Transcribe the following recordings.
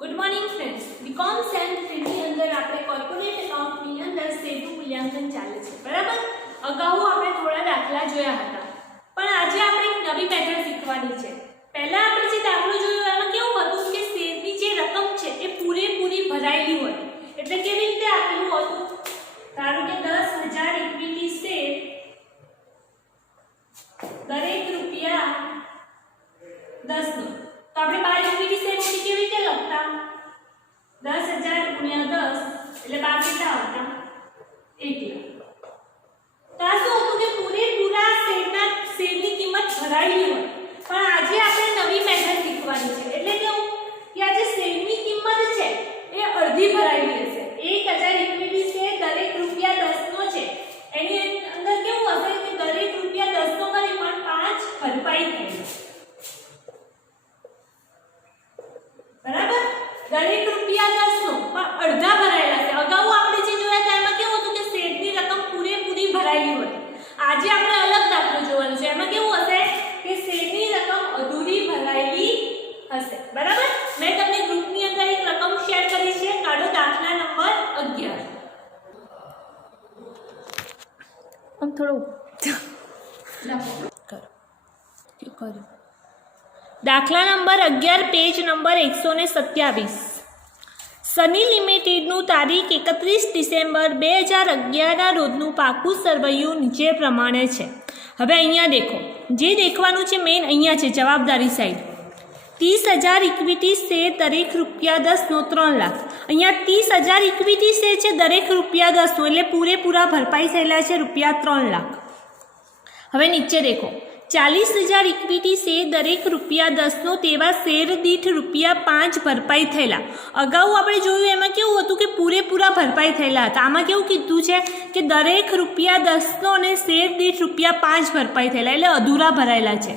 Good morning friends. BCom sem 3 ની અંદર આપણે કોર્પોરેટ એકાઉન્ટની અંદર શેરનું મૂલ્યાંકન ચાલે છે, બરાબર। અગાઉ આપણે થોડા દાખલા જોયા હતા, પણ આજે આપણે એક નવી મેથડ શીખવાની છે। પહેલા આપણે જે દાખલો જોયો એમાં કેવું હતું કે શેરની જે રકમ છે એ પૂરેપૂરી ભરાયેલી હોય, એટલે કેવી રીતે આપેલું હતું, ધારો કે 10,000 ઇક્વિટી શેર, દરેક રૂપિયા 10 નો, तो આપણે 12 ઇક્વિટી શેર ની કેવી રીતે લખતા, 10,000 ગુણ્યા 10 એટલે 12 કેટલા આવતા, 1 લાખ। તો આ શું હતું કે પૂરેપૂરા શેરની કિંમત ભરાયેલી હોય, પણ આજે આપણે નવી મેથડ શીખવાની છે, એટલે કેવું કે આજે શેરની કિંમત છે એ અડધી ભરાયેલી હશે। 1,000 ઇક્વિટી શેર દરેક રૂપિયા 10 નો છે, એની અંદર કેવું હશે કે દરેક રૂપિયા 10 નો કરી પણ 5 ભરપાઈ થઈ, બરાબર। દરેક રૂપિયા 10 નો પણ અડધા ભરાયેલા છે। અગાઉ આપણે જે જોયા હતા એમાં કેવું હતું કે શેરની રકમ પૂરેપૂરી ભરાયેલી હોય, આજે આપણે અલગ દાખલો જોવાનો છે, એમાં કેવું હશે કે શેરની રકમ અધૂરી ભરાયેલી હશે, બરાબર। મેં તમને ગ્રુપની અંદર એક રકમ શેર કરી છે, કાઢો દાખલા નંબર 11। આમ થોડું કરો। દાખલા નંબર 11 પેજ નંબર 127। સની લિમિટેડનું તારીખ 31 ડિસેમ્બર 2011 ના રોજનું પાકું સરવૈયું નીચે પ્રમાણે છે। હવે અહીંયા દેખો, જે દેખવાનું છે મેઇન અહીંયા છે જવાબદારી સાઈડ, 30,000 ઇક્વિટી શેર દરેક રૂપિયા 10 નો 3 લાખ। અહીંયા 30,000 ઇક્વિટી શેર છે દરેક રૂપિયા 10 નો, એટલે પૂરેપૂરા ભરપાઈ થયેલા છે રૂપિયા 3 લાખ। હવે નીચે દેખો, 40,000 ઇક્વિટી શેર દરેક રૂપિયા 10 નો, તેવા શેર દીઠ રૂપિયા 5 ભરપાઈ થયેલા। અગાઉ આપણે જોયું એમાં કેવું હતું કે પૂરેપૂરા ભરપાઈ થયેલા હતા, આમાં કેવું કીધું છે કે દરેક રૂપિયા 10 નો અને શેર દીઠ રૂપિયા 5 ભરપાઈ થયેલા, એટલે અધૂરા ભરાયેલા છે।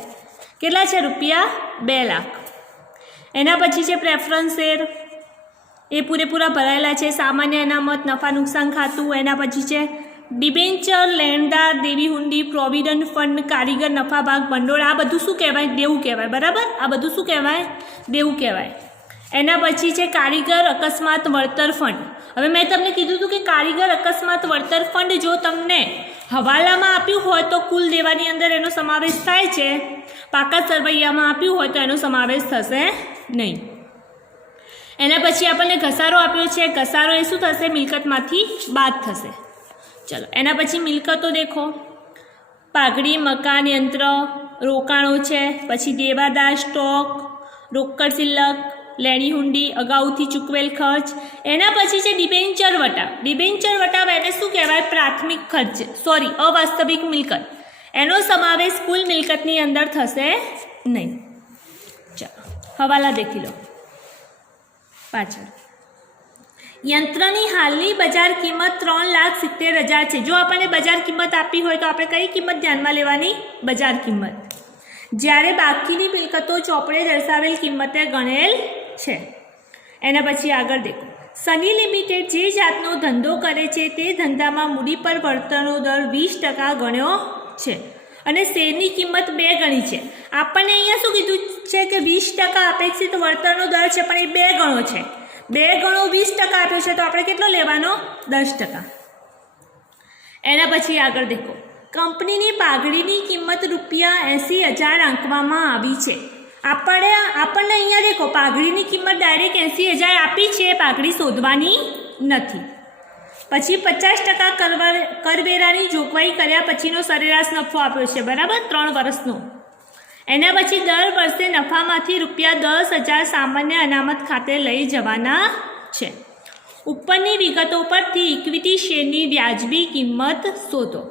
કેટલા છે? રૂપિયા 2 લાખ। એના પછી છે પ્રેફરન્સ શેર, એ પૂરેપૂરા ભરાયેલા છે। સામાન્ય અનામત, નફા નુકસાન ખાતું, એના પછી છે ડિબેન્ચર, લેણદાર, દેવી હુંડી, પ્રોવિડન્ટ ફંડ, કારીગર નફા ભાગ ભંડોળ, આ બધું શું કહેવાય? દેવું કહેવાય, બરાબર। આ બધું શું કહેવાય? દેવું કહેવાય। એના પછી છે કારીગર અકસ્માત વળતર ફંડ। હવે મેં તમને કીધું હતું કે કારીગર અકસ્માત વળતર ફંડ જો તમને હવાલામાં આપ્યું હોય તો કુલ દેવાની અંદર એનો સમાવેશ થાય છે, પાકા સરવૈયામાં આપ્યું હોય તો એનો સમાવેશ થશે નહીં। એના પછી આપણને ઘસારો આપ્યો છે, ઘસારો એ શું થશે? મિલકતમાંથી બાદ થશે। ચલો, એના પછી મિલકતો દેખો, પાઘડી, મકાન, યંત્ર, રોકાણો છે, પછી દેવાદાર, સ્ટોક, રોકડ શિલ્લક, લેણી હુંડી, અગાઉથી ચૂકવેલ ખર્ચ। એના પછી છે ડિબેન્ચર વટાવ। ડિબેન્ચર વટાવ એને શું કહેવાય? પ્રાથમિક ખર્ચ, સોરી અવાસ્તવિક મિલકત, એનો સમાવેશ કુલ મિલકતની અંદર થશે નહીં। ચલો, હવાલા દેખી લો પાછળ। યંત્રની હાલની બજાર કિંમત 3,70,000 છે। જો આપણને બજાર કિંમત આપી હોય તો આપણે કઈ કિંમત ધ્યાનમાં લેવાની? બજાર કિંમત, જ્યારે બાકીની મિલકતો ચોપડે દર્શાવેલ કિંમતે ગણેલ છે। એના પછી આગળ દેખો, સની લિમિટેડ જે જાતનો ધંધો કરે છે તે ધંધામાં મૂડી પર વળતરનો દર 20% ગણ્યો છે અને શેરની કિંમત 2 ગણી છે। આપણને અહીંયા શું કીધું છે કે 20% અપેક્ષિત વળતરનો દર છે, પણ એ 2 ગણો છે, 2 ગણો 20% આપ્યો છે, તો આપણે કેટલો લેવાનો? 10%। એના પછી આગળ દેખો, કંપનીની પાઘડીની કિંમત રૂપિયા 80,000 આંકવામાં આવી છે। આપણને અહીંયા દેખો પાઘડીની કિંમત ડાયરેક્ટ 80,000 આપી છે, પાઘડી શોધવાની નથી। પછી 50% કરવેરાની જોગવાઈ કર્યા પછીનો સરેરાશ નફો આપ્યો છે, બરાબર, 3 વર્ષનો। એના પછી દર વર્ષે નફામાંથી રૂપિયા 10,000 સામાન્ય અનામત ખાતે લઈ જવાના છે। ઉપરની વિગતો પરથી ઇક્વિટી શેરની વ્યાજબી કિંમત શોધો।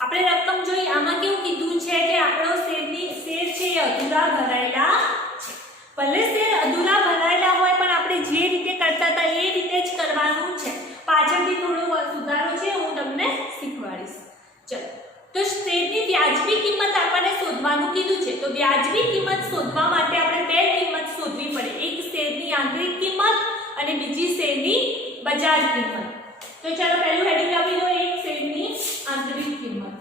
આપણે રકમ જોઈ, આમાં કેવું કીધું છે કે આપણો શેર છે એ અધૂરા ભરાયેલા છે। ભલે શેર અધૂરા ભરાયેલા હોય પણ આપણે જે રીતે કરતા હતા એ રીતે જ કરવાનું છે। પાછળથી થોડો સુધારો છે, હું તમને શીખવાડીશ। ચલો, તો શેરની વ્યાજબી કિંમત આપણને શોધવાનું કીધું છે, તો વ્યાજબી કિંમત શોધવા માટે આપણે 2 કિંમત શોધવી પડે, એક શેરની આંતરિક કિંમત અને બીજી શેરની બજાર કિંમત। તો ચાલો પહેલું હેડિંગ આપી દો, એક શેરની આંતરિક કિંમત।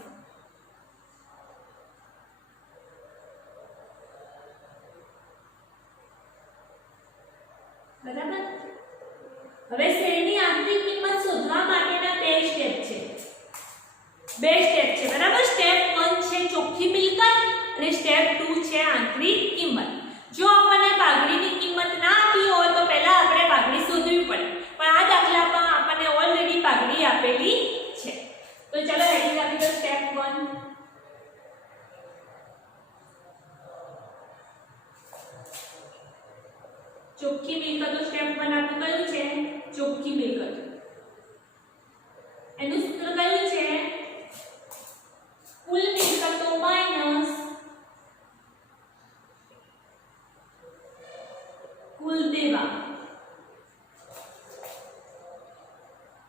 બરાબર. હવે શેરની આંતરિક કિંમત શોધવા માટેના બે સ્ટેપ છે. બરાબર. સ્ટેપ 1 છે ચોખ્ખી મિલકત અને સ્ટેપ 2 છે આંતરિક કિંમત. જો આપણને પાઘડીની કિંમત ના આપી હોય તો પહેલા આપણે પાઘડી શોધવી પડે, પણ આ દાખલામાં આપણને ઓલરેડી પાઘડી આપેલી છે. તો ચાલો હેડિંગ આપી દો સ્ટેપ 1. ચોખ્ખી મિલકતો સ્ટેપ 1 આપણું કયું છે? ચોખ્ખી મિલકત. એનું સૂત્ર કયું છે? કુલ મિલકતો માઈનસ કુલ દેવા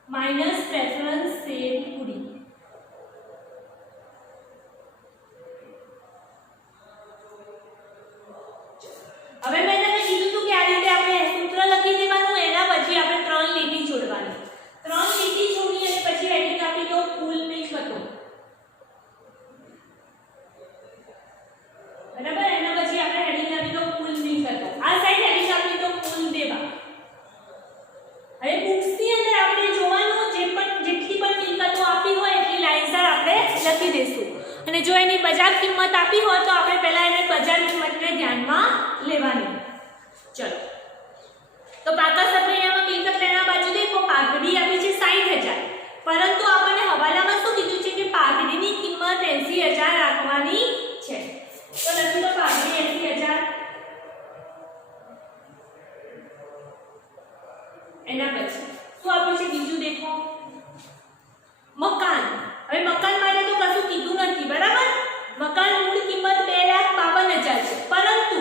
માઈનસ પ્રેફરન્સ શેર પૂરી. હવે મેં તમને કીધું હતું કે આ રીતે આપણે સૂત્ર લખી દેવાનું, એના પછી આપણે 3 લીટી જોડવાની. 3 લીટી જોડી અને પછી હેડિંગ આપી દો કુલ મિલકતો. બરાબર. એના પછી આપણે હેડિંગ આપી દો કુલ મિલકતો. આ સાઈડ હેડિંગ આપી દો કુલ દેવા. હવે બુક્સની અંદર આપણે જોવાનું જેટલી પણ મિલકતો આપી હોય એટલી લાઈનસર આપણે લખી દઈશું, અને જો એની બજાર કિંમત આપી હોય તો આપણે પહેલા એને બજાર કિંમતને ધ્યાનમાં લેવાની. ચલો, તો પાકા સફેયામાં મિલકત લેના બાજુ દેખો પાઘડી આપી છે 60,000, પરંતુ આપણને હવાલામાં શું કીધું છે કે પાઘડીની કિંમત 80,000 રાખવાની છે. તો લખી દો પાઘડી 80,000. એના પછી શું આપ્યું છે બીજું દેખો મકાન. હવે મકાન માટે તો કશું કીધું નથી. બરાબર. મકાન મૂળ કિંમત 2,52,000 છે, પરંતુ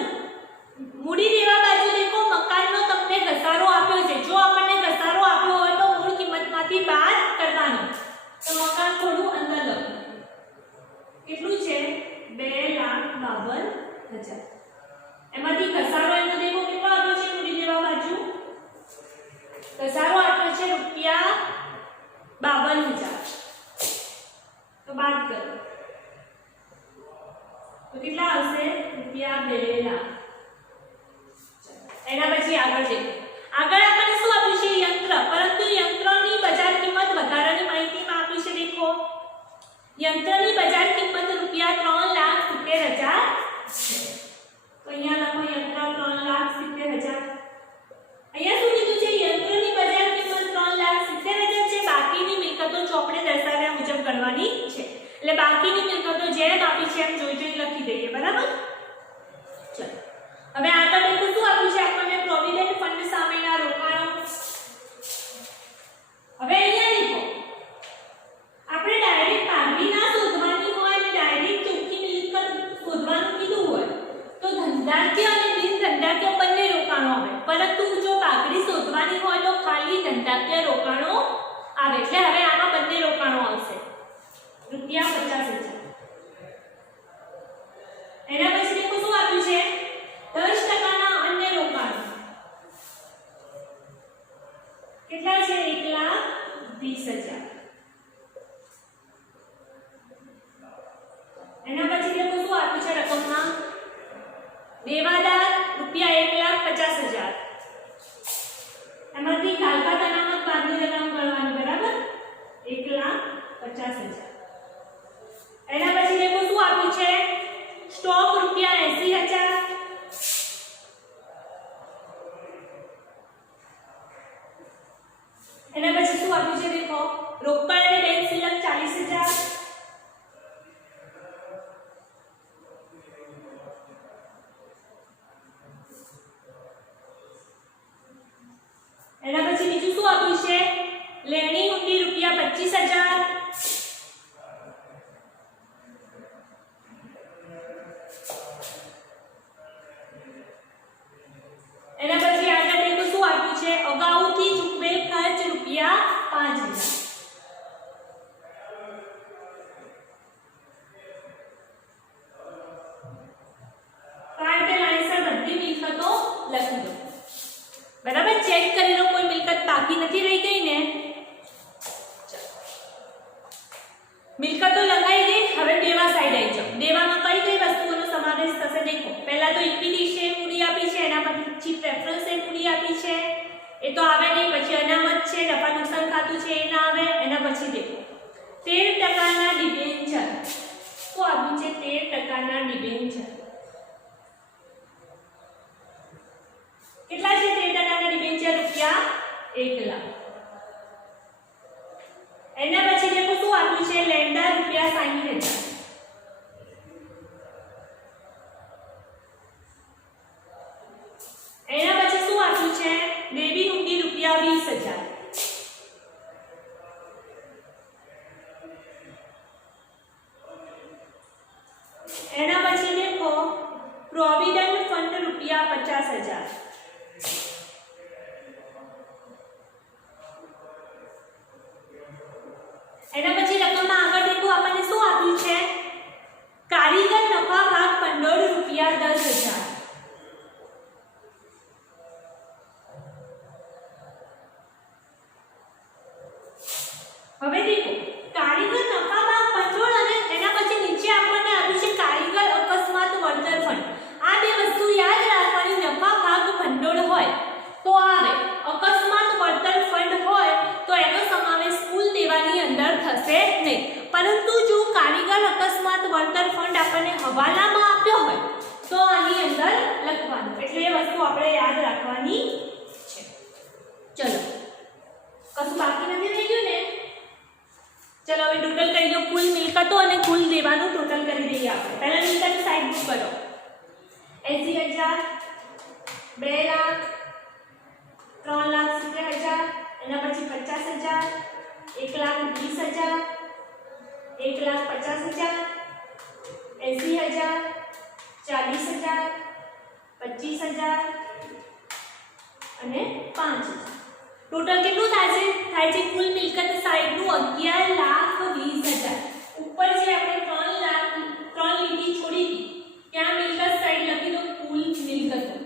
મૂડી દેવા બાજુ દેખો મકાનનો તમને ઘસારો આપ્યો છે. જો આપણને ઘસારો આપ્યો હોય તો મૂળ કિંમતમાંથી બાદ કરવાનો. તો મકાન થોડું અંદર લખો. કેટલું છે? 2,52,000. એમાંથી ઘસારો એનો દેખો કેટલો આપ્યો છે મૂડી દેવા બાજુ? ઘસારો આપ્યો છે ₹52,000. તો બાદ કરો તો કેટલા આવશે? ₹2,00,000. એના પછી આગળ દેખો. આગળ આપણને શું આપ્યું છે? યંત્ર. પરંતુ યંત્રની બજાર કિંમત વધારાની માહિતીમાં આપ્યું છે. દેખો યંત્રની બજાર કિંમત ₹3,70,000 છે. તો અહીંયા લખો યંત્ર 3,70,000. અહીંયા શું કીધું છે? યંત્રની બજાર કિંમત 3,70,000 છે. બાકીની મિલકતો ચોપડે દર્શાવ્યા મુજબ કરવાની છે. એટલે બાકીની મિલકતો જેમ આપી છે એમ જોઈ લખી દઈએ. બરાબર. ચલો, હવે આગળ દેખો શું આપ્યું છે આપણને? પ્રોવિડન્ટ ફંડ સામેના રોકાણો. હવે અહીંયા દેખો આપણે ડાયરેક્ટ પાઘડી ના શોધવાની હોય અને ડાયરેક્ટ ચોખ્ખી મિલકત શોધવાનું કીધું હોય તો ધંધાકીય અને બિન ધંધાકીય બંને રોકાણો આવે, પરંતુ જો પાઘડી શોધવાની હોય તો ખાલી ધંધાકીય રોકાણો આવે. એટલે હવે આમાં બંને રોકાણો આવશે. ₹50,000. એના પછી દેખો શું આપ્યું છે? 10% અન્ય રોકાણો. કેટલા છે? 1,20,000. એના પછી દેખો શું આપ્યું છે રકમમાં? દેવાદાર ₹1,50,000. એમાંથી કાલકા અનામત બાદની રકમ ગણવાની. બરાબર. 1,50,000. એના પછી દેખો શું આપ્યું છે? સ્ટોક ₹80,000. એના પછી શું આપ્યું છે? દેખો રોકડ અને બેંક શિલ્લક 40,000. એના પછી બીજું શું આપ્યું છે? લેણી હુંડી ₹25,000. એના પછી આગળ દેખો શું આપ્યું છે? અગાઉથી ચૂકવેલ ખર્ચ ₹5,000. કારણ કે લાઈનસર બધી મિલકતો લખી દો. બરાબર. ચેક કરી લો કોઈ મિલકત બાકી નથી રહી ગઈ ને. મિલકતો લગાઈ ગઈ. હવે દેવા સાઈડ આવી જાઓ. દેવામાં કઈ કઈ વસ્તુઓનો સમાવેશ થશે? દેખો પહેલા તો ઇક્વિટી ઇક્વિટી શેર મૂડી આપી છે, એના પછી પ્રેફરન્સ શેર મૂડી આપી છે, એ તો આવે નહીં. પછી અનામત છે, નફા નુકસાન ખાતું છે, એ ના આવે. એના પછી દેખો 13% ડિબેન્ચર. શું આપ્યું છે? 13% ડિબેન્ચર. કેટલા છે 13% ડિબેન્ચર? રૂપિયા 1 લાખ. એના પછી દેખો શું આપ્યું છે? લેન્ડર રૂપિયા 60,000. એના પછી શું આપ્યું છે? દેવી હુંડી રૂપિયા 20,000. એના પછી દેખો પ્રોવિડન્ટ ફંડ રૂપિયા 50,000. એના પછી રકમમાં આગળ દેખો આપણને શું આપ્યું છે? કારીગર નફા ભાગ ભંડોળ રૂપિયા 10,000. હવે દેખો કારીગર નફા ભાગ ભંડોળ અને એના પછી નીચે આપણને આપ્યું છે કારીગર અકસ્માત વળતર ફંડ. આ બે વસ્તુ યાદ રાખવાની. નફા ભાગ ભંડોળ હોય તો આવે, અકસ્માત વળતર ફંડ હોય તો એનો સમાવેશ કુલ દેવાની અંદર થશે નહીં. પરંતુ જો કારીગર અકસ્માત વળતર ફંડ આપણને હવાલામાં આપ્યો હોય તો આની અંદર લખવાનું. એટલે એ વસ્તુ આપણે યાદ રાખવાની છે. ચલો, કશું બાકી નથી રહી ગયું ને? चलो હવે ટોટલ કરી દો કુલ મિલકતો અને કુલ દેવાનું ટોટલ કરી દઈએ આપણે. પહેલા મિલકત સાઈડ બુક કરો. 80,000, 2 લાખ, 3,70,000, એના પછી 50,000, 1,20,000, 1,50,000, 80,000, 40,000, 25,000 અને 5,000. टोटल કેટલું થાય છે કુલ મિલકત સાઈડનું 11,20,000. ઉપર જે આપણે 3 લાખ 3 લીટી છોડી હતી ત્યાં મિલકત સાઈડ લખી દો કુલ મિલકતો.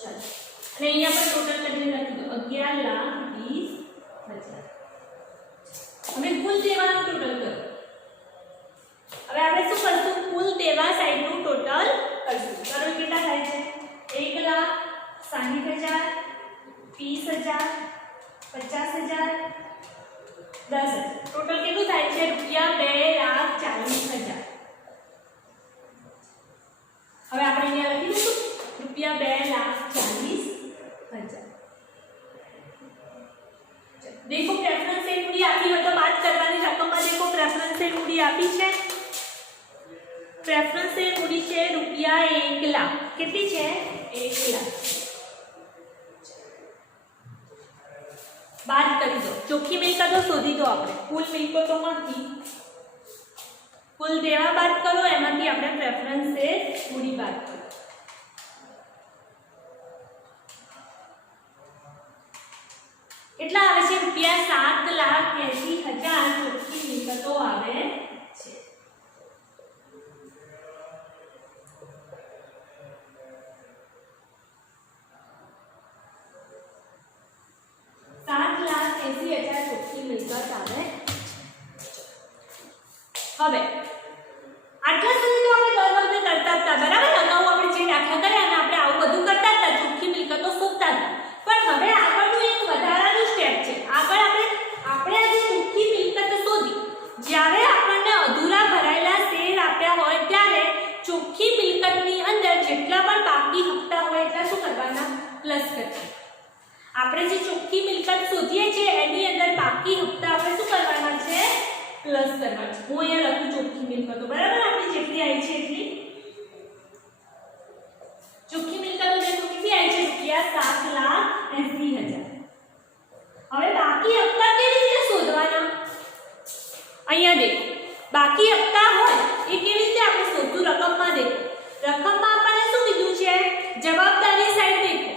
ચાલો, અને અહીંયા પર ટોટલ કરીને લખી દો 11,20,000. હવે કુલ દેવાનું ટોટલ કરો. હવે આપણે શું કરશું? કુલ દેવા સાઈડનું ટોટલ કરશું. કરો કેટલા થાય છે? 1,60,000, 20,000, 50,000, 10,000. टोटल કેટલું થાય છે? રૂપિયા 2,40,000. હવે આપણે અહીંયા લખી દઈશું રૂપિયા 2,40,000. देखो प्रेफरन्स से मूडी आपी हो तो बात करवानी रकमમાં देखो प्रेफरन्स से मूडी आपी છે. प्रेफरन्स से मूडी છે રૂપિયા 1 લાખ. કેટલી છે? 1 લાખ. बात કરી દો. ચોખ્ખી મિલકતો શોધી દો આપણે. કુલ મિલકતોમાંથી કુલ દેવા બાદ કરો, એમાંથી આપણે પ્રેફરન્સ સે મૂડી બાદ કરો. કેટલા આવે છે? રૂપિયા 7,80,000 ચોખ્ખી મિલકતો આવે છે. ચોખ્ખી મિલકત આવે. હવે આટલા સુધી તો આપણે દર વખતે કરતા હતા, બરાબર? અગાઉ આપણે જે દાખલા કર્યા અને આપણે આવું બધું કરતા હતા, ચોખ્ખી મિલકતો શોધતા હતા. પણ હવે આગળનું એક વધારાનું સ્ટેપ છે. આગળ આપણે આ જે ચોખ્ખી મિલકત શોધી, જ્યારે આપણને અધૂરા ભરાયેલા શેર આપ્યા હોય ત્યારે ચોખ્ખી મિલકતની અંદર જેટલા પણ બાકી હપ્તા હોય એટલા શું કરવાના? પ્લસ કરવાના. આપણે જે ચોખ્ખી મિલકત શોધીએ છીએ એની અંદર બાકી હપ્તા આપણે શું કરવાના છે? પ્લસ કરવાના છે. હું અહીંયા લખું ચોખ્ખી મિલકતો, બરાબર? આપણી જેટલી આવી છે એટલી ચોખ્ખી મિલકતો જેટલી કેટલી આવી છે? રૂપિયા 7,80,000. હવે બાકી હપ્તા કેવી રીતે શોધવાના? અહીંયા દેખો, બાકી હપ્તા હોય એ કેવી રીતે આપણે શોધવું? રકમમાં દેખો. રકમમાં આપણને શું કીધું છે? જવાબદારી સાઈડ દેખો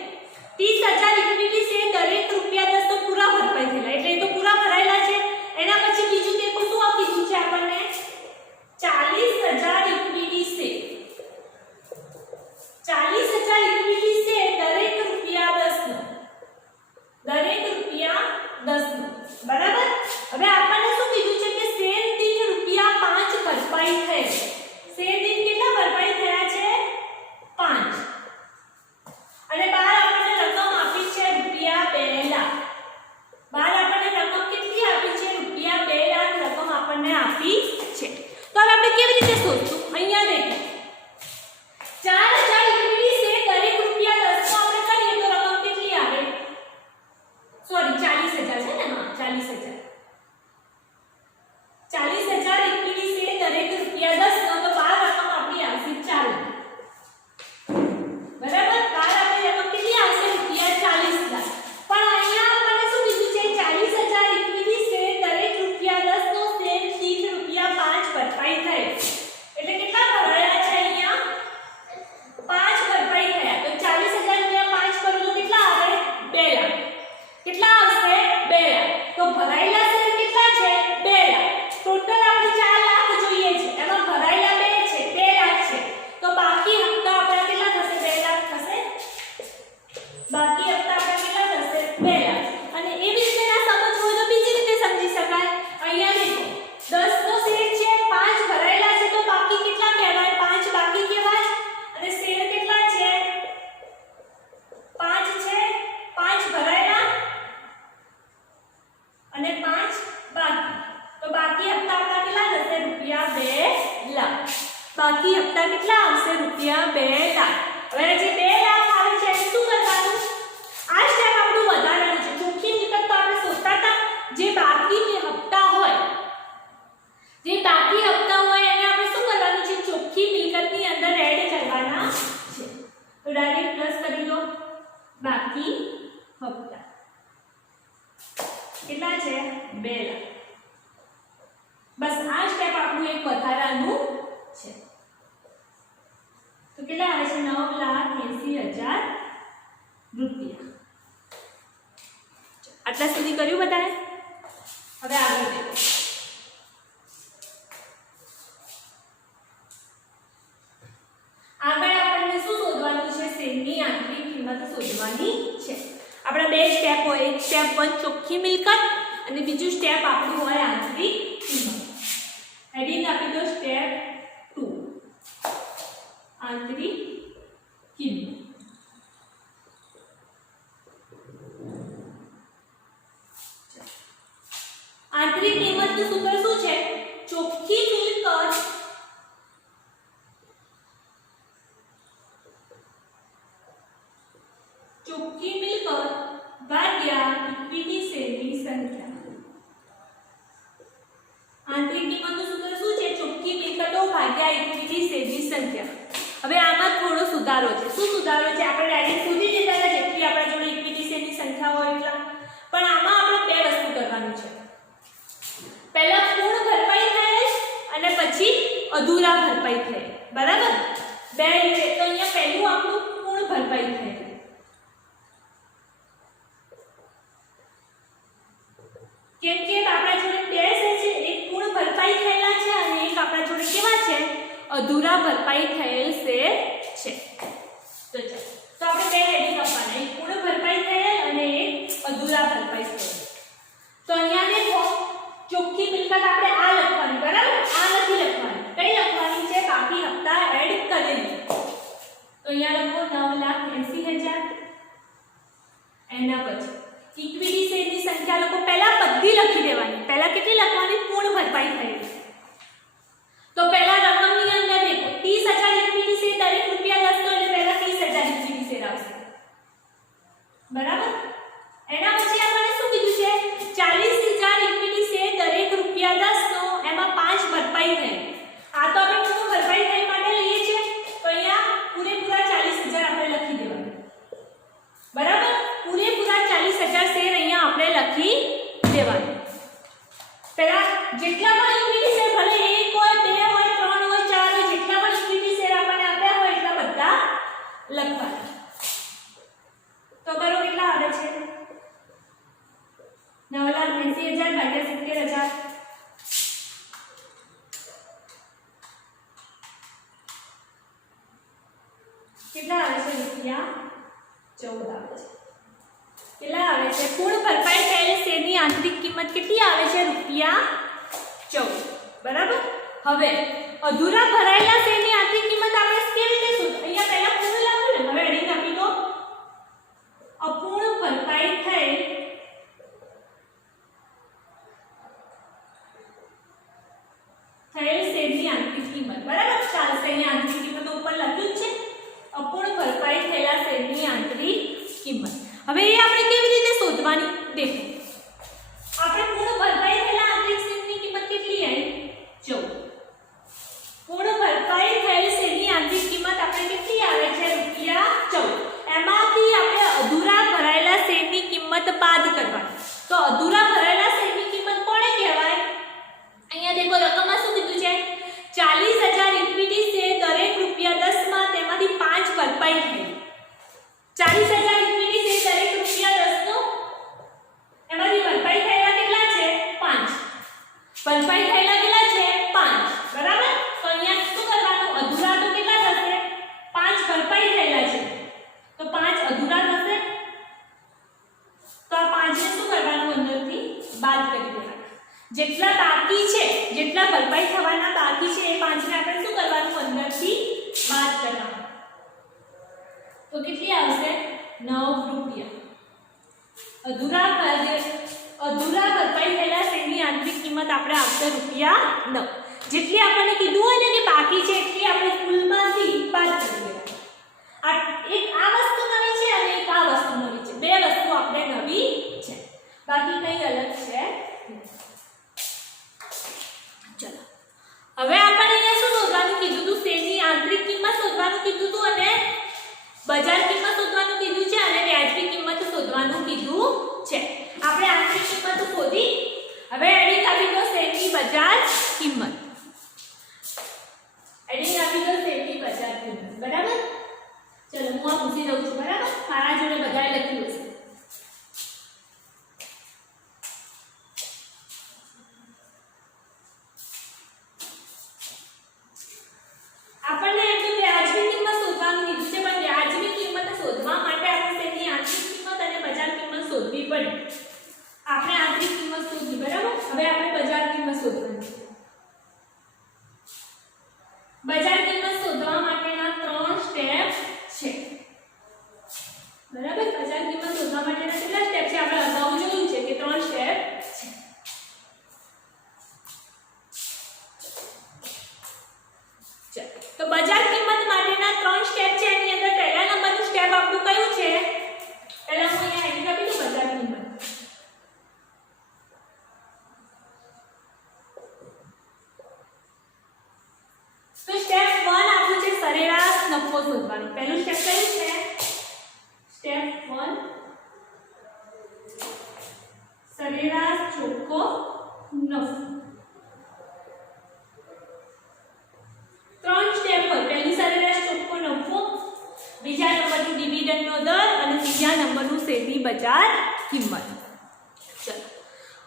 30,000 ઇક્વિટી છે, દરેક રૂપિયા 10 તો પૂરા ભરપાઈ થયેલા, એટલે એ તો પૂરા ભરાયેલા છે. એના પછી બીજું દેખો શું આ કીધું છે આપણને? 40,000 ઇક્વિટી છે. 40,000 ઇક્વિટી છે, દરેક રૂપિયા 10 નો રૂપિયા 2 લાખ. હવે જે 2 લાખ આવે છે એને શું કરવાનું? આ સ્ટેપ આપણું વધારાનું છે. ચોખ્ખી મિલકત તો આપણે શોધતા હતા. જે બાકી હપ્તા હોય એને આપણે શું કરવાનું છે? ચોખ્ખી મિલકતની અંદર એડ કરવાના છે. તો ડાયરેક્ટ પ્લસ કરી દો. બાકી હપ્તા કેટલા છે? 2 લાખ. બસ આ સ્ટેપ આપણું એક વધારાનું છે. તો કેટલા આવે છે? 9,80,000 રૂપિયા. આટલા સુધી કર્યું બધાએ? હવે આગળ દેખો. આગળ આપણને શું શોધવાનું છે? શેરની આંતરિક કિંમત શોધવાની છે. આપણા બે સ્ટેપ હોય. એક સ્ટેપ 1 ચોખ્ખી મિલકત અને બીજું સ્ટેપ આપણું હોય આંતરિક કિંમત. હેડિંગ આપી દો સ્ટેપ 2 આંતરિક કિંમત. આંતરિક કિંમતનું સૂત્ર શું છે? ચોખ્ખી મિલકત ભાગ્યા ઇક્વિટી શેરની સંખ્યા. આંતરિક કિંમતનું સૂત્ર શું છે? ચોખ્ખી મિલકતો ભાગ્યા ઇક્વિટી શેરની સંખ્યા. હવે આમાં થોડો સુધારો છે. શું સુધારો છે? આપણે ડાયરેક્ટ શોધી દેતા હતા જેટલી આપણા જોડે ઇક્વિટી શેરની સંખ્યા હોય એટલા. પણ આમાં આપણે બે વસ્તુ કરવાનું છે. પહેલા પૂર્ણ ભરપાઈ થયેલ અને પછી અધૂરા ભરપાઈ થયેલ. બરાબર? બે રીતે. તો અહીંયા પહેલું આપણું પૂર્ણ ભરપાઈ થયેલ. કેમ કે આપણા જોડે બે છે. એક પૂર્ણ ભરપાઈ થયેલા છે અને એક આપણા જોડે કેવા છે? અધૂરા ભરપાઈ થયેલ છે. તો ચાલો. તો આપણે બે હેડિંગ આપવાના. એક પૂર્ણ ભરપાઈ થયેલ અને એક અધૂરા ભરપાઈ થયેલ. તો અહીંયા દેખો ચોખ્ખી મિલકત આપણે આ લખવાની. બરાબર? આ નથી લખવાની. કઈ લખવાની છે? બાકી હપ્તા એડ કરેલી. તો અહીંયા લખો 9,80,000. એના પછી ઇક્વિટી શેરની સંખ્યા લખો. પહેલા બધી લખી દેવાની. પહેલા કેટલી લખવાની? પૂર્ણ ભરપાઈ થયેલી. તો પહેલા રકમની અંદર દેખો 30,000 ઇક્વિટી શેર દરેક રૂપિયા 10 નો એટલે પહેલા 30,000 ઇક્વિટી શેર આવશે. બરાબર? એના પછી આપણે શું કીધું છે? 40,000 ઇક્વિટી શેર દરેક રૂપિયા 10 નો એમાં 5 ભરપાઈ થઈ. આ તો આપણે પૂર્ણ ભરપાઈ થઈ માટે લઈએ છીએ. તો અહીંયા પૂરેપૂરા 40,000 આપણે લખી દેવાના. બરાબર? પૂરેપૂરા 40,000 શેર અહીંયા આપણે લખી દેવાના. પહેલા જેટલા પણ ઇક્વિટી શેર ભલે 1 હોય 2 હોય 3 હોય 4 હોય જેટલા પણ ઇક્વિટી શેર આપણને આપ્યા હોય એટલા બધા લખવાના. તો કરો કેટલા આવે છે? 9,80,000 ભાગ્યા 70,000. કેટલા આવે છે? રૂપિયા 14 આવે છે. કેટલા આવે છે? પૂર્ણ ભરપાઈ થયેલ શેરની આંતરિક કિંમત કેટલી આવે છે? રૂપિયા 14. બરાબર? હવે અધૂરા ભરાયેલા શેરની આંતરિક કિંમત આપણે કેવી રીતે શોધીએ? અહીંયા પહેલા પૂર્ણ લખ્યું ને. હવે હેડિંગ આપી દો અપૂર્ણ ભરપાઈ થયેલ શેરની આંતરિક કિંમત. બરાબર? ચાલશે. અહીંયા આંતરિક કિંમત ઉપર લખ્યું છે અપૂર્ણ ભરપાઈ થયેલા શેરની આંતરિક કિંમત. હવે એ આપણે કેવી રીતે શોધવાની? દેખો આપણે પૂર્ણ ભરપાઈ થયેલા આંતરિક શેરની કિંમત કેટલી આવી? 14. પૂર્ણ ભરપાઈ થયેલ શેરની આંતરિક કિંમત આપણે કેટલી આવે છે? રૂપિયા 14. એમાંથી આપણે અધૂરા ભરાયેલા શેરની કિંમત બાદ કરવાની. તો અધૂરા ભરાયેલા શેરની કિંમત કોને કહેવાય? અહીંયા દેખો રકમમાં શું કીધું છે? 40,000 ઇક્વિટી શેર દરેક રૂપિયા 10 માં તેમાંથી 5 ભરપાઈ થઈ. 40,000 ઇક્વિટી શેર દરેક રૂપિયા 10 નો એમાંથી ભરપાઈ થયેલા કેટલા છે? 5. ભરપાઈ થયેલા કેટલા છે? 5. બરાબર? તો અહીંયા શું કરવાનું? અધૂરા તો કેટલા થશે? 5 ભરપાઈ થયેલા છે. તો 5 અધૂરા થશે. તો આ 5 ને શું કરવાનું? અંદરથી બાદ કરી દેવાના. જેટલા બાકી છે, જેટલા ભરપાઈ થવાના બાકી છે એ 5 ને આપણે શું કરવાનું? અંદરથી બાદ કરવાનું. તો કેટલી આવશે? 9 રૂપિયા. અધૂરા ભરપાઈ થયેલા શેરની આંતરિક કિંમત આપણે આવશે રૂપિયા 9. જેટલી આપણને કીધું હોય ને કે બાકી છે એટલી આપણે કુલમાંથી બાદ કરી દેવાની. આ વસ્તુ નવી છે અને એક આ વસ્તુ નવી છે. બે વસ્તુ આપણે નવી છે, બાકી કંઈ અલગ છે. ચલો હવે આપણને અહીંયા શું શોધવાનું કીધું હતું? શેરની આંતરિક કિંમત શોધવાનું કીધું હતું અને બજાર કિંમત શોધવાનું કીધું છે અને વ્યાજબી કિંમત શોધવાનું કીધું છે. આપણે આંતરિક કિંમત શોધી. હવે એડિંગ આપી દો શેરની બજાર કિંમત. એડિંગ આપી દો શેરની બજાર કિંમત. બરાબર? ચલો હું આ પૂછી દઉં છું. બરાબર? મારા જોડે બધાએ લખ્યું છે. આપણને એમ તો વ્યાજબી કિંમત શોધવાનું કીધું છે, પણ વ્યાજબી કિંમત શોધવા માટે આપણે તેની આંતરિક કિંમત અને બજાર કિંમત શોધવી પડે. આપણે આંતરિક કિંમત શોધી. બરાબર? હવે આપણે બજાર કિંમત શોધવાની છે. બજાર કિંમત શોધવા માટેના 3 સ્ટેપ છે. બરાબર? બજાર કિંમત શોધવા માટેના કેટલા સ્ટેપ છે? આપણે અગાઉ જોયું છે કે 3 સ્ટેપ છે. તો બજાર કિંમત માટેના 3 સ્ટેપ છે. એની અંદર પહેલા નંબરનું સ્ટેપ આપણું કયું છે? પહેલા હું અહીંયા હેડિંગ આપી દઉં બજાર કિંમત. તો સ્ટેપ 1 આપણું છે સરેરાશ નફો શોધવાનું. પહેલું સ્ટેપ કયું છે? સ્ટેપ 1 સરેરાશ ચોખ્ખો નફો. 3 સ્ટેપ હોય. પહેલું સરેરાશ ચોખ્ખો નફો, બીજા નંબરનું ડિવિડન્ડનો દર અને ત્રીજા નંબરનું શેરની બજાર કિંમત. ચલો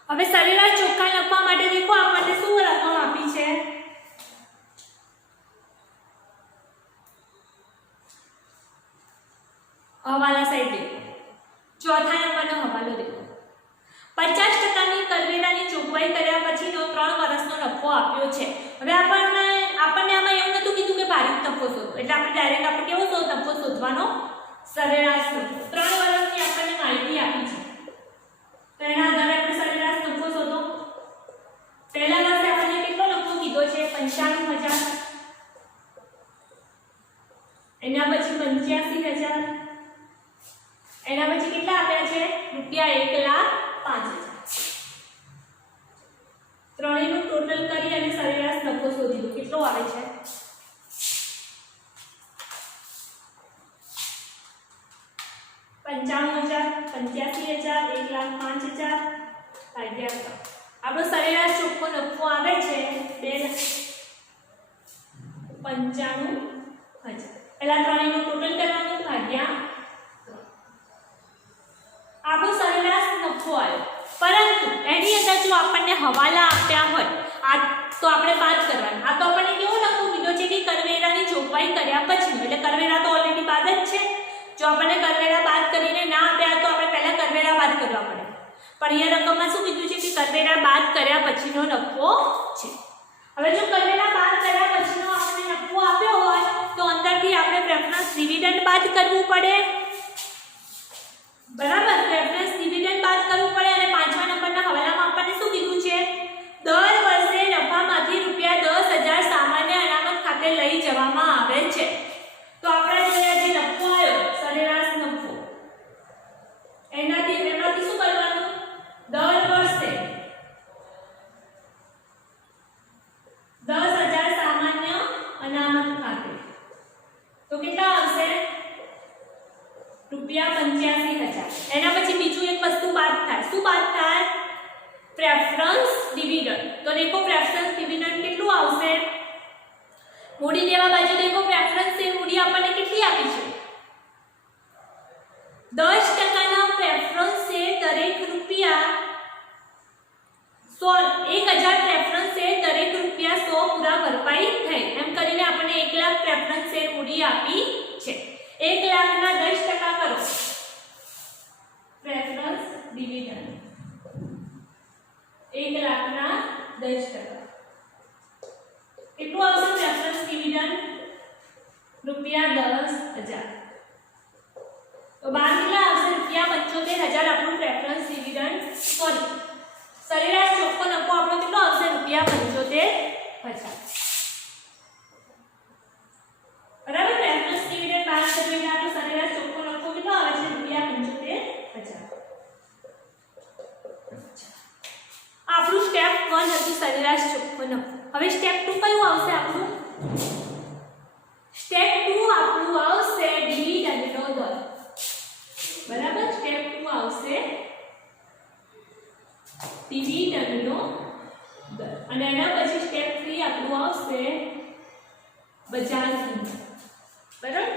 હવે સરેરાશ ચોખ્ખા નફા માટે દેખો આપણને શું રકમ આપી છે? હવાલા સાઈડ દેખો. ચોથા નંબરનો હવાલો દેખો. 50% કરવેરાની જોગવાઈ કર્યા પછીનો 3 વર્ષનો નફો આપ્યો છે. હવે આપણને આમાં એવું નતું કીધું કે ભારિત નફો શોધો, એટલે આપણે ડાયરેક્ટ આપણે કેવો નફો શોધવાનો? સરેરાશ નફો. 3 વર્ષની આપણને માહિતી આપી છે, તો એના આધારે આપણે સરેરાશ નફો શોધો. પહેલા વર્ષે આપણને કેટલો નફો કીધો છે? 95000. એના પછી 85000. એના પછી કેટલા આપ્યા છે? ₹1,05,000. ત્રણેયનું ટોટલ કરી અને સરેરાશ નફો શોધી લો. કેટલો આવે છે? 95,000, 85,000, 1,05,000 ભાગ્યા 3. આપણો સરેરાશ ચોખ્ખો નફો આવે છે 2,95,000. પહેલા ત્રણેયનું ટોટલ કરવાનું ભાગ્યા આપણો સરેરાશ નફો આવ્યો. પરંતુ એની અંદર જો આપણને હવાલા આપ્યા હોય તો આપણે બાદ કરવાના. આ તો આપણને કેવો નફો કીધો છે કે કરવેરાની જોગવાઈ કર્યા પછી, એટલે કરવેરા તો ઓલરેડી બાદ જ છે. જો આપણને કરવેરા બાદ કરીને ના આપ્યા તો આપણે પહેલા કરવેરા બાદ કરવા પડે. પણ અહીંયા રકમમાં શું કીધું છે કે કરવેરા બાદ કર્યા પછીનો નફો છે. હવે જો કરવેરા બાદ કર્યા પછીનો આપણને નફો આપ્યો હોય તો અંદરથી આપણે પ્રેફરન્સ ડિવિડન્ડ બાદ કરવું પડે. બરાબર? પ્રેફરન્સ ડિવિડન્ડ બાદ કરવું પડે. અને 5મા નંબરના હવાલામાં આપણને શું કીધું છે? દર વર્ષે નફામાંથી ₹10,000 સામાન્ય અનામત ખાતે લઈ જવામાં આવે છે. તો આપણે જે નફો આવ્યો સરેરાશ નફો, એનાથી શું કરવાનું? દર વર્ષે 10,000 સામાન્ય અનામત ખાતે. તો કેટલા આવશે? ₹85,000. એના પછી બીજું એક વસ્તુ બાદ થાય. શું બાદ થાય? Preference dividend. તો દેખો પ્રેફરન્સ ડિવિડન્ડ કેટલું આવશે? મૂડી દેવા બાજુ દેખો પ્રેફરન્સ એ મૂડી આપણને કેટલી આપી છે? 10% પ્રેફરન્સ છે દરેક ₹1,000 પ્રેફરન્સ છે દરેક ₹100 પૂરા ભરપાઈ થઈ. એમ કરીને આપણને 1,00,000 પ્રેફરન્સ છે મૂડી આપી છે. 1,00,000 ના 10% કરો પ્રેફરન્સ ડિવિડન્ડ. 1,00,000 ના 10%. કેટલું આવશે પ્રેફરન્સ ડિવિડન્ડ? ₹10,000. તો બાર કેટલા આવશે? ₹75,000 આપણું પ્રેફરન્સ ડિવિડન્ડ. સોરી, સરેરાશ ચોખ્ખો નફો આપણો કેટલો આવશે? ₹75,000. 50. બરાબર ને? એવરેજ ડિવિડન્ડ 12 એટલે આપણો સરેરાશ ચોખ્ખો નફો કેટલો આવે છે? ₹75,000. આપણું સ્ટેપ 1 હતું સરેરાશ ચોખ્ખો નફો. હવે સ્ટેપ 2 કયું આવશે આપણું? સ્ટેપ 2 આપણું આવશે ડિવિડન્ડનો દર. બરાબર? સ્ટેપ 2 આવશે ડિવિડન્ડનો દર અને એના પછી સ્ટેપ 3 આપણું આવશે બજાર કિંમત. બરાબર?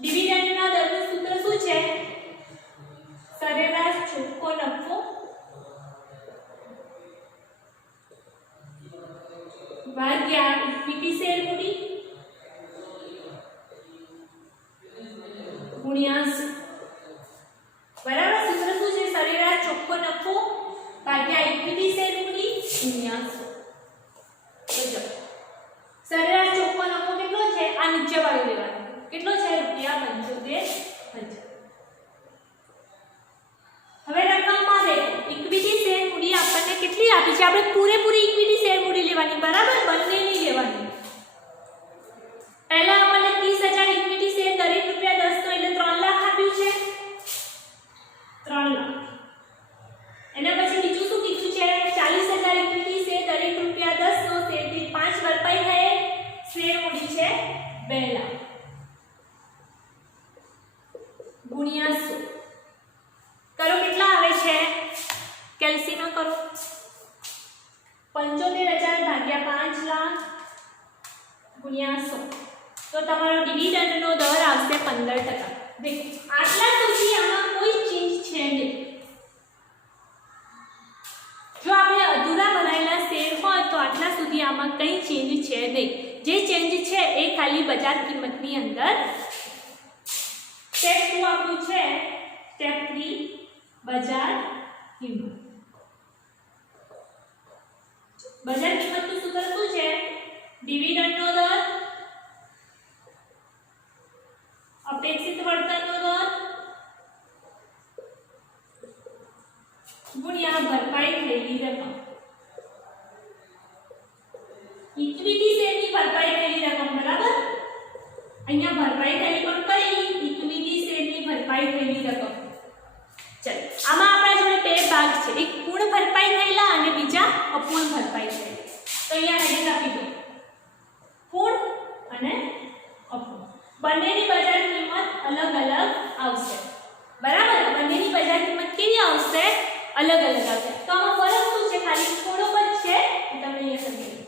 ડિવિડન્ડના દરનું સૂત્ર શું છે? સરેરાશ ચોખ્ખો નફો ભાગ્યા ઇક્વિટી શેર મૂડી ગુણ્યા 100. બરાબર? સૂત્ર શું છે? સરેરાશ ચોખ્ખો નફો ભાગ્યા ઇક્વિટી શેર મૂડી ગુણ્યા 100. સરેરાશ ચોખ્ખો નફો કેટલો છે? આ નીચે વાળો લેવાનો. કેટલો છે? ₹75,000. હવે રકમમાં દેખો ઇક્વિટી શેર મૂડી આપણને કેટલી આપી છે? આપણે પૂરેપૂરી ઇક્વિટી શેર મૂડી લેવાની. બરાબર? બંનેની લેવાની. પહેલા આપણને 30,000 ઇક્વિટી શેર દરેક ₹10 નો એટલે 3 લાખ આપ્યું છે. 3 લાખ. એના પછી બીજું શું કીધું છે? 40,000 ઇક્વિટી શેર દરેક ₹10 નો શેરથી 5 ભરપાઈ થાય. શેર મૂડી છે 2 લાખ ગુણ્યા 100. કરો કેટલા આવે છે? કેલ્સીમાં કરો. 75,000 ભાગ્યા 5 લાખ ગુણ્યા 100. તો તમારો ડિવિડન્ડનો દર આવશે 15%. દેખો આટલા સુધી આમાં કોઈ ચેન્જ છે નહીં. જો આપણે અધૂરા ભરાયેલા શેર હોય તો આટલા સુધી આમાં કંઈ ચેન્જ છે નહીં. જે ચેન્જ છે એ ખાલી બજાર કિંમતની અંદર. સ્ટેપ 2 આપણું છે સ્ટેપ 3 બજાર કિંમત. બજાર કિંમતનું સૂત્ર શું છે? ડિવિડન્ડનો દર અપેક્ષિત વળતરનો દર ગુણ્યા ભરપાઈ થયેલી રકમ. ઇક્વિટી શેરની ભરપાઈ થયેલી રકમ. બરાબર? અહીંયા ભરપાઈ થયેલી પણ કઈ? ઇક્વિટી શેરની ભરપાઈ થયેલી રકમ. ચલો આમાં આપણા જોડે બે ભાગ છે. એક પૂર્ણ ભરપાઈ થયેલા અને બીજા અપૂર્ણ ભરપાઈ થયેલા. તો અહીંયા હેડિંગ આપી દો પૂર્ણ અને અપૂર્ણ. બંનેની બજાર કિંમત અલગ અલગ આવશે. બરાબર? બંનેની બજાર કિંમત કેવી આવશે? અલગ અલગ આવશે. તો આમાં ફરક શું છે? ખાલી થોડો જ છે. તમને અહીંયા સમજાવું.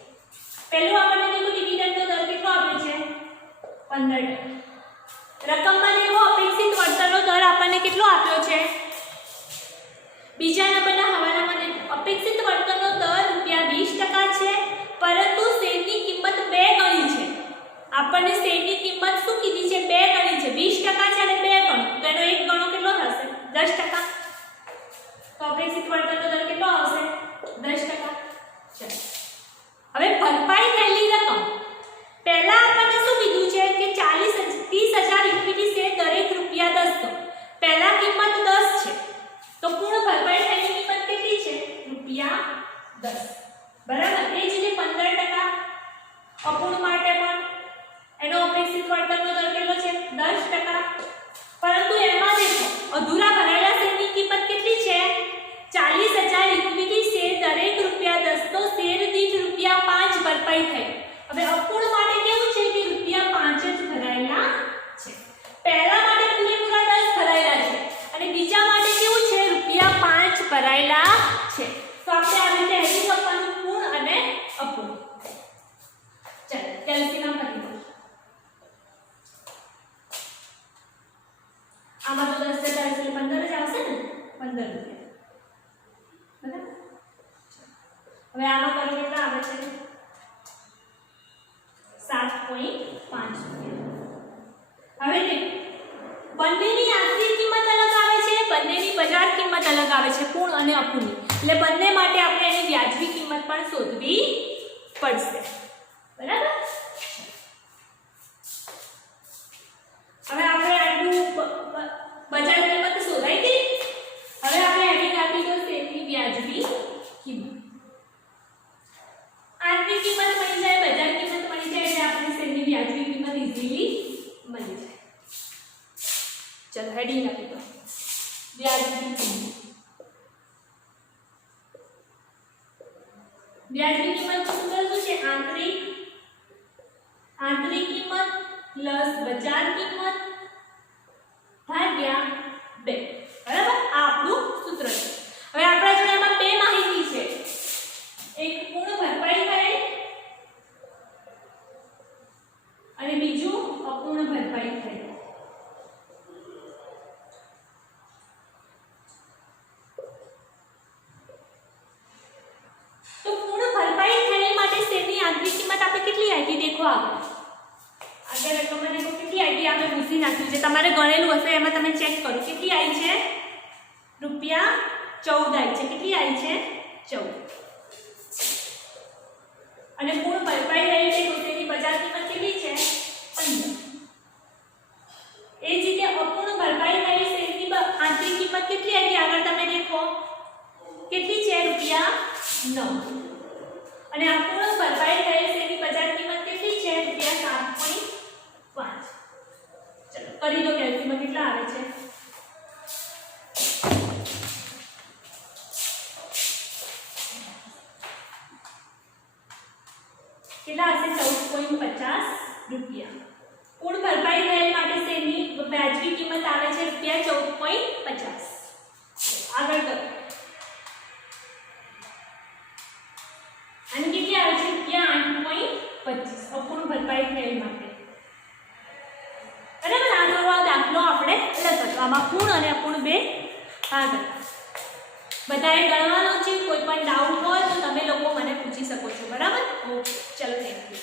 પહેલું આપણને દેખો ડિવિડન્ડનો દર કેટલો આપ્યો છે? 15%. રકમમાં દેખો અપેક્ષિત વળતરનો દર આપણને કેટલો આપ્યો છે? બીજા નંબરના હવાલામાં દેખો અપેક્ષિત વળતરનો દર ₹20 છે, પરંતુ શેરની કિંમત 2 ગણી છે. આપણને શેરની કિંમત શું કીધી છે? 2 ગણી છે. 20% છે અને 2 ગણો તો એનો 1 ગણો કેટલો થશે? 10%. તો અપેક્ષિત વળતરનો દર કેટલો આવશે? 10%. ચલો હવે ભરપાઈ થયેલી રકમ. પહેલા આપણને શું કીધું છે કે 30,000 ઇક્વિટી શેર દરેક ₹10 નો. પહેલા કિંમત 10 છે તો પૂર્ણ ભરપાઈ થયેલી કિંમત કેટલી છે? ₹10. બરાબર? એ જ રીતે 15%. અપૂર્ણ માટે પણ એનો અપેક્ષિત વળતરનો દર કેટલો છે? 10%. પરંતુ એમાં દેખો અધૂરા ભરાયેલા શેરની કિંમત કેટલી છે? 40,000 ઇક્વિટી શેર દરેક ₹10 નો શેર દીઠ ₹5 ભરપાઈ થઈ. હવે અપૂર્ણ માટે કેવું છે કે ₹5 જ ભરાયેલા છે. પહેલા માટે પૂરેપૂરા 10 ભરાયેલા છે અને બીજા માટે કેવું છે? ₹5 ભરાયેલા છે. તો આપણે આ રીતે હેડિંગ આપવાનું પૂર્ણ અને અપૂર્ણ. ચાલો કેલ્સીમાં કરી દો. આમાં તો 10 + 10 એટલે 15 જ આવશે ને? 15 રૂપિયા. બરાબર? હવે આનો કરો કેટલા આવે છે? 7.5 રૂપિયા. હવે દેખો બંનેની આંતરિક કિંમત અલગ આવે છે, બંનેની બજાર કિંમત અલગ આવે છે, પૂર્ણ અને અપૂર્ણ. એટલે બંને માટે આપણે એની વ્યાજબી કિંમત પણ શોધવી પડશે. બરાબર? હવે આપણે આટલું બજાર કિંમત શોધાઈ ગઈ. હવે આપણે હેડિંગ આપી દો શેરની વ્યાજબી કિંમત. ચલો હેડિંગ આપી દો વ્યાજબી કિંમત. વ્યાજબી કિંમતનું સૂત્ર શું છે? આંતરિક કિંમત પ્લસ બજાર કિંમત ભાગ્યા 2. બરાબર, આ આપણું સૂત્ર છે. હવે આપણા જોડે એમાં બે માહિતી છે, એક પૂર્ણ ભરપાઈ થયેલ અને બીજું અપૂર્ણ ભરપાઈ થયેલ. તો પૂર્ણ ભરપાઈ થયેલ માટે શેરની આંતરિક કિંમત આપણે કેટલી આવી? દેખો આગળ રકમ મને કેટલી આવી આપણે ભૂસી નાખ્યું છે, તમારે ગણેલું હશે એમાં તમે ચેક કરો કેટલી આવી છે. રૂપિયા 14 આવી છે. કેટલી આવી છે? 14. અને પૂર્ણ ભરપાઈ થઈ છે તો તેની બજાર કિંમત કેટલી છે? 15. એ જ રીતે અપૂર્ણ ભરપાઈ થઈ છે તેની આંતરિક કિંમત કેટલી આવી? આગળ તમે દેખો કેટલી છે? રૂપિયા 9. અને અપૂર્ણ ભરપાઈ થઈ છે તેની બજાર કિંમત કેટલી છે? રૂપિયા 7.5. ચલો કરી દો કેલ્ક્યુલેશન કેટલા આવે છે? કેટલા હશે? 14.50 રૂપિયા. પૂર્ણ ભરપાઈ થયેલ માટે તેની વ્યાજબી કિંમત આવે છે રૂપિયા 14.50. આગળ કરો. અને કેટલી આવે છે? રૂપિયા 8.25 અપૂર્ણ ભરપાઈ થયેલ માટે. બરાબર, આ થોડો દાખલો આપણે અલગ હતો. આમાં પૂર્ણ અને અપૂર્ણ બે ભાગ હતા. બધાએ ગણવાનો છે. કોઈ પણ ડાઉટ હોય તો તમે લોકો મને પૂછી શકો છો. બરાબર, ઓકે, ચલો થેન્ક યુ.